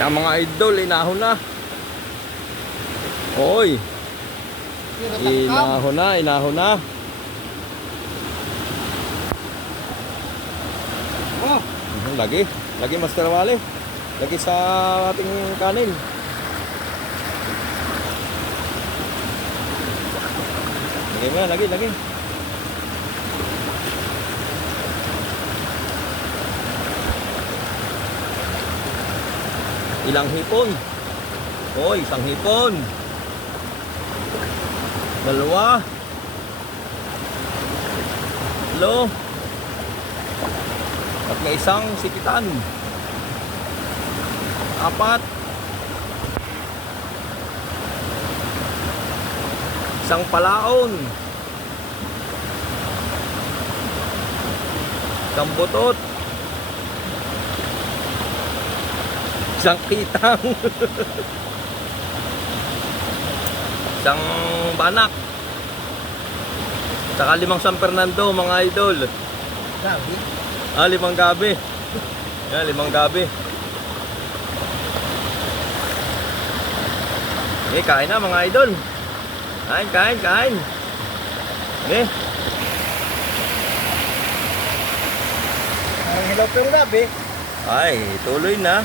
Yan mga idol, inahon na. Oy. Inahon na, inahon na. Oh, Lagi, lagi Master Wally. Lagi sa ating kanin. Lagi mo, lagi, lagi. Ilang hipon? Oy, isang hipon. Dalawa. Hello. At may isang sikitan. Apat. Isang palaon. Isang butot. Isang kitang. Isang banak. Saka 5 San Fernando mga idol. gabi. 5 gabi. Yan, 5 gabi. Kain na mga idol. Kain, kain, kain. Ang hilaw pero gabi. Ay, tuloy na.